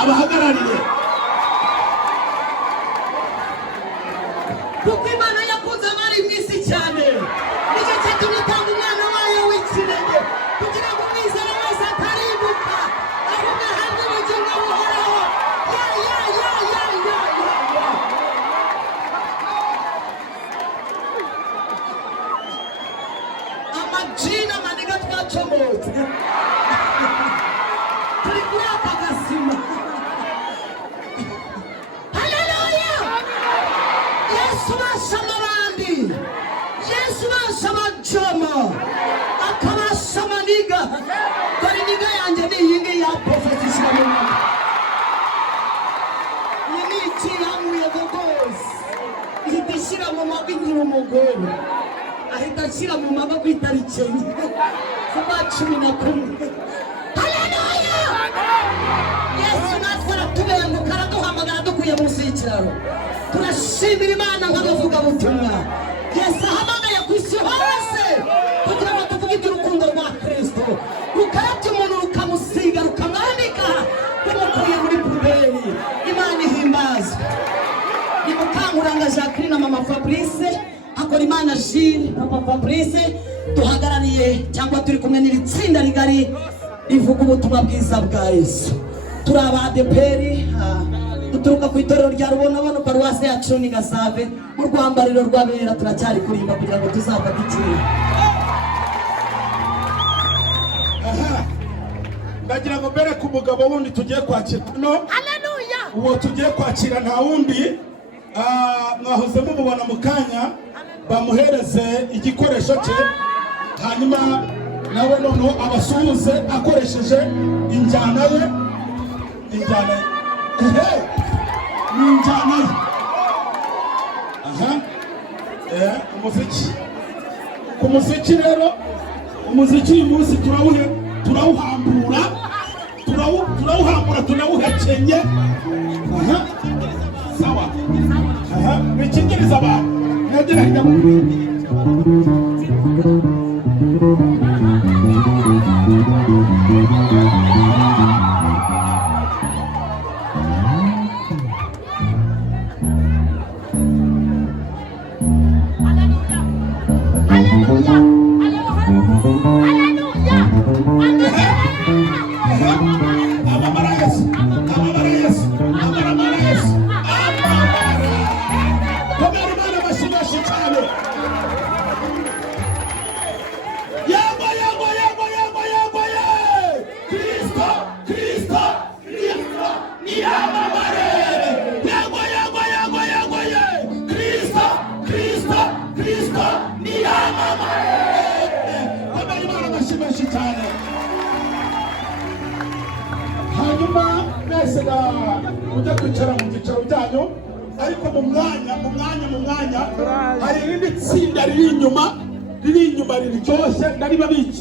abahagarariye. Kuko Imana yakunze abari mu isi cyane, nicyo cyatumye itanga umwana wayo w'ikinege kugira ngo umwizera wese ataribuka ahubwo ahabwe ubugingo buhoraho. Amajina maniga twacomotse turi kuri aka gasima. Haleluya! Yesu basama abandi, Yesu basama Jomo, akabasama niga. Dore niga yanjye ni iyi ngiyi ya profetisha mu Rwanda. Iyi ni iki yamuye rwose, ihita ishyira mu mavi nkiri umugore, ahita ashyira mu maboko itariki enye z'ukwa 11. Haleluya! Yesu natwe aratubenguka, araduhamagara dukuye munsi y'ikiraro. Turashimira Imana nk'abavugabutumwa. Yesu ahamagaye ku isi hose kugira ngo tuvuge iby'urukundo rwa Kristo, rukarabya umuntu rukamusiga rukamwambika rumukuye muri puberi. Imana ihimbazwe. Ni Mukankuranga Jacqueline na Mama Fabrice, Hakorimana Jules, Papa Fabrice, duhagarariye cyangwa turi kumwe n'itsinda rigari rivuga ubutumwa bwiza bwa Yesu. Turi abadeperi duturuka ku itorero rya Rubonobono paruwasi yacu ni Gasave, mu rwambariro rw'abera. Turacyari kurimba kugira ngo tuzafate ikintu. Ndagira ngo mbere ku mugabo wundi tugiye kwakira no. Haleluya! Uwo tugiye kwakira nta wundi, mwahoze mumubona mu kanya, bamuhereze igikoresho cye, hanyuma nawe noneho abasuhuze akoresheje injyana ye. Injyana ye. Umuziki. Ku muziki rero, umuziki uyu munsi turawuhambura, tunawuhekenye. Sawa. Bikingiriza abantu. Negeranya. Hanyuma mwese mujya kwicara mu byicaro byanyu, ariko mu mwanya hari irindi tsinda riri inyuma riryoshye ndariba biki.